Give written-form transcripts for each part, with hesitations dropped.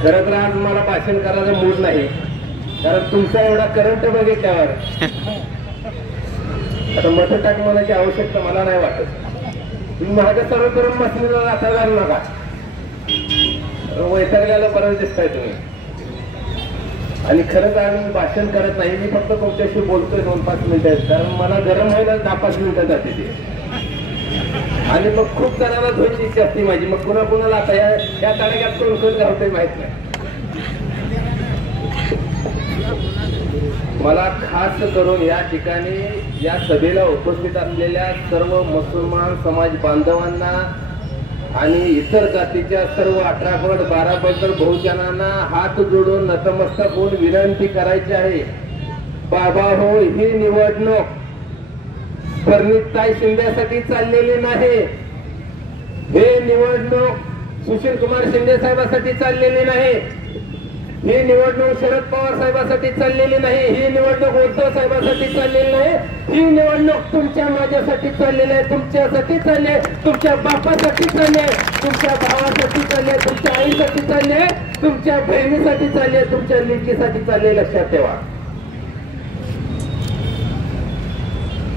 खरं तर आज मला भाषण करायचं मूड नाही, कारण तुमचा एवढा करंट बघितल्यावर आता मत टाकण्याची आवश्यकता मला नाही वाटत. तुम्ही माझ्या सर्व करून मशीनला आता घालू नका, वैतागल्याला बरंच दिसताय तुम्ही. आणि खरंच आम्ही भाषण करत नाही, मी फक्त तुमच्याशी बोलतोय 2-5 मिनिटं, कारण मला गरम व्हायला 10-5 मिनिटं जाते ते. आणि मग खूप जणांना धुवायची इच्छा असते माझी, मग कुणा कुणाला आता या तालुक्यात कोण कोण गावतंय माहित नाही. मला खास करून या ठिकाणी या सभेला उपस्थित असलेल्या सर्व मुसलमान समाज बांधवांना आणि इतर जातीच्या सर्व 18 पट 12 पट बहुजनांना हात जोडून नतमस्तक होऊन विनंती करायची आहे. बाबा हो, ही निवडणूक परिणिताई शिंदेसाठी चाललेली नाही, हे निवडणूक सुशील कुमार शिंदे साहेबांसाठी चाललेली नाही, ही निवडणूक शरद पवार साहेबांसाठी चाललेली नाही, ही निवडणूक उद्धव साहेबांसाठी चाललेली नाही, ही निवडणूक तुमच्या माझ्यासाठी चाललेली आहे, तुमच्यासाठी चालली आहे, तुमच्या बापासाठी चालली आहे, तुमच्या भावासाठी चालली आहे, तुमच्या आईसाठी चालली आहे, तुमच्या बहिणीसाठी चालली आहे, तुमच्या लेकीसाठी चालली आहे. लक्षात ठेवा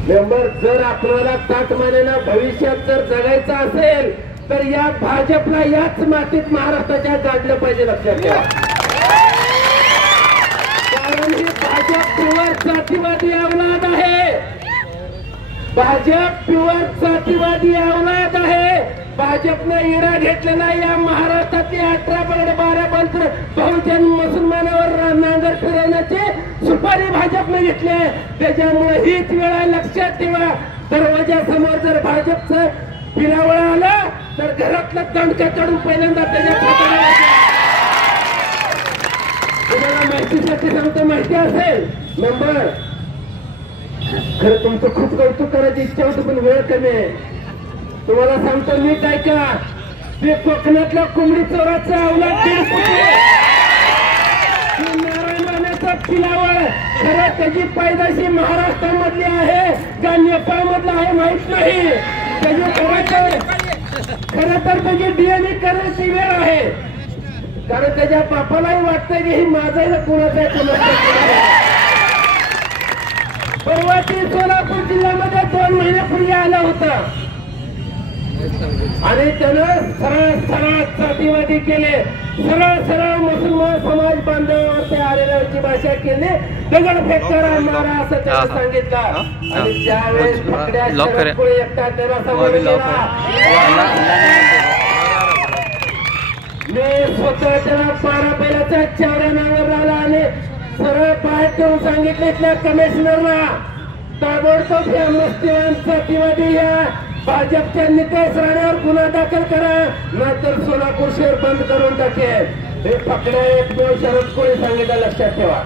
मेंबर, जर आपल्याला ताटमानेनं भविष्यात जर जगायचं असेल तर या भाजपला याच मातीत महाराष्ट्राच्या गाडलं पाहिजे. लक्षात ठेवा, कारण ही भाजप प्युअर जातीवादी अवलाद आहे, भाजप प्युअर जातीवादी अवलाद आहे. भाजपनं इरा घेतलेला या महाराष्ट्रातले 18 पगड 12 पंथ बहुजन मुसलमानावर नांगर फिरवण्याचे सुपारी भाजपने घेतले. त्याच्यामुळे हीच वेळ आहे. लक्षात ठेवा, दरवाजासमोर जर भाजपचं पिलावळ आलं तर घरातलं दंडका चढून पहिल्यांदा त्याच्या खात्याला. तुम्हाला माहितीसाठी सांगतो, माहिती असेल मेंबर, खरं तुमचं खूप कौतुक करायची इच्छा होती पण वेळ कमी आहे. तुम्हाला सांगतो नीट ऐका, ते कोकणातल्या कोंबडी चोराचा अवलाद नारायण राणेचा पिलावळ खरं त्याची पैदाशी महाराष्ट्रामधली आहे का नेपाळ मधला आहे माहित नाही. खरं तर त्याची डीएनए करण्याची वेळ आहे, कारण त्याच्या बापालाही वाटतंय की ही माझं आहे कुणाचं आहे कुणाचं. परवा ती सोलापूर जिल्ह्यामध्ये 2 महिन्यापूर्वी आला होता आणि त्यानं सरळ सरळ जातीवादी केले, सरळ सरळ मुसलमान समाज बांधवांवरती आलेल्याची भाषा केली, दगडफेक करा मारा असं त्यानं सांगितलं. आणि त्यावेळेस फकड्या शरदपुळे एकटा त्याला समोर गेला. मी स्वतः त्याला 12 बैलाच्या चावड्यावर आला आणि सरळ पाय ठेवून सांगितले इथल्या कमिशनरला ताबडतोब या मस्तीवान जातीवादी या भाजपच्या नितेश राणेवर गुन्हा दाखल करा, नाहीतर सोलापूर शहर बंद करून टाकेल. हे फकड्या एक शरद कोळी सांगितलं. लक्षात ठेवा,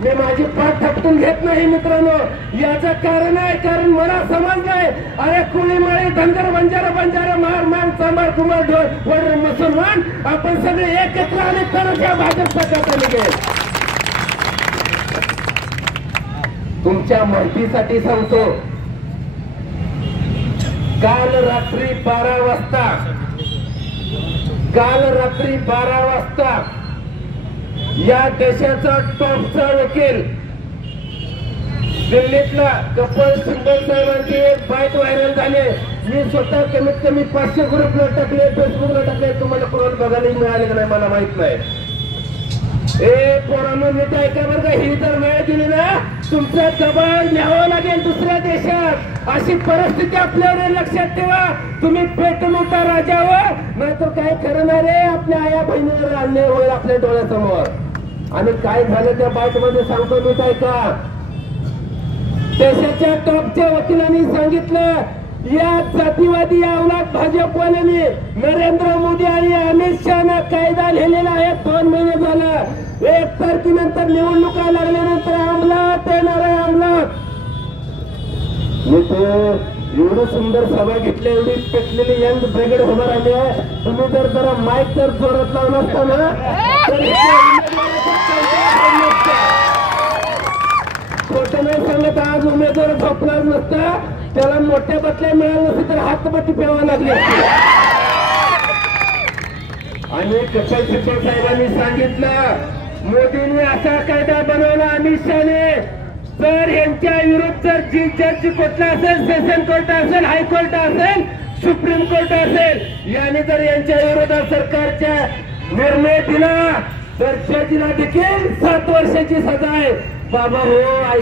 मी माझी पाठ थपटून घेत नाही मित्रांनो, याचं कारण आहे, कारण मला समजलंय अरे कोळी माळी धनगर बंजारा बंजारा महार मान चांभार कुमार ढोर मुसलमान आपण सगळे एकत्र आले तरच या भाजप सरकारचा निघेल. तुमच्या माहितीसाठी सांगतो, काल रात्री 12 वाजता या देशाचा टॉपचा वकील दिल्लीतला कपिल सिब्बल साहेबांची एक बाईट व्हायरल झाली. मी स्वतः कमीत कमी 500 ग्रुपला टाकले, फेसबुकला टाकले, तुम्हाला कोणाला बघायला मिळाले का नाही मला माहित नाही. पोरांनो नीट ऐका बरं का, ही जर वेळ दिली ना तुमचा दबाव न्यावं लागेल दुसऱ्या देशात, अशी परिस्थिती आपल्यावर. लक्षात ठेवा, तुम्ही पेटून उठा राजावर, नाहीतर काय खरं नाही रे, आपल्या आया बहिणीवर अन्याय होईल आपल्या डोळ्यासमोर. आणि काय झालं त्या बाईट मध्ये सांगतो नीट ऐका. देशाच्या टॉपच्या वकिलांनी सांगितलं या जातीवादी अवलाद भाजपवाल्यांनी नरेंद्र मोदी आणि अमित शहाना कायदा लिहिलेला आहे. 2 महिने झालं, 1 तारखेनंतर निवडणुका लागल्यानंतर अंमलात येणार आहे, अंमलात. मी ते एवढी सुंदर सभा घेतली, एवढी पेटलेली यंग ब्रिगेड होणार आहे. तुम्ही जर जरा माईक तर जोरात लावला असता ना खोटं नाही सांगत, आज उमेदवार झोपलाच नसता, त्याला मोठ्या बटल्या मिळाल्या नसतील तर हातबट्टी प्यावा लागली असती. आणि कपिल सिब्बल साहेबांनी सांगितलं, मोदींनी असा कायदा बनवला अमित शहाने, जर यांच्या विरुद्ध जर जी जज कोर्ट असेल, सेशन कोर्ट असेल, हायकोर्ट असेल, सुप्रीम कोर्ट असेल, याने जर यांच्या विरोधात सरकारच्या निर्णय दिला तर जजला देखील 7 वर्षाची सजा आहे. बाबा हो